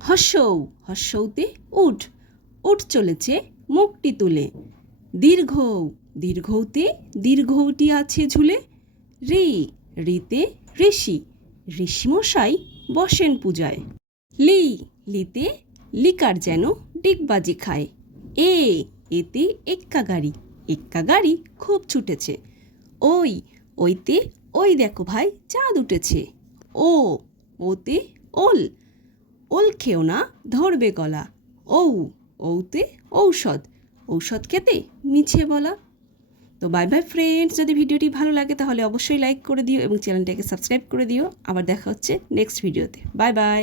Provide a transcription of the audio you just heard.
হর্ষৌ হর্ষৌতে উঠ উঠ চলেছে মুখটি তুলে। দীর্ঘ, দীর্ঘৌতে দীর্ঘৌটি আছে ঝুলে। রি, রিতে ঋষি, ঋষিমশাই বসেন পূজায়। লি, লিতে লিকার যেন ডিগবাজি খায়। এ, এতে এক্কা গাড়ি এক্কা গাড়ি খুব ছুটেছে। ওই, ওইতে, ওই দেখো ভাই, চাঁদ উঠেছে। ও, ওতে ওল ওল খেও না, ধরবে গলা। ঔ, ঔতে ঔষধ। ঔষধ খেতে মিছে বলা। তো বাই বাই ফ্রেন্ডস যদি ভিডিওটি ভালো লাগে তাহলে অবশ্যই লাইক করে দিও এবং চ্যানেলটাকে সাবস্ক্রাইব করে দিও। আবার দেখা হচ্ছে নেক্সট ভিডিওতে বাই বাই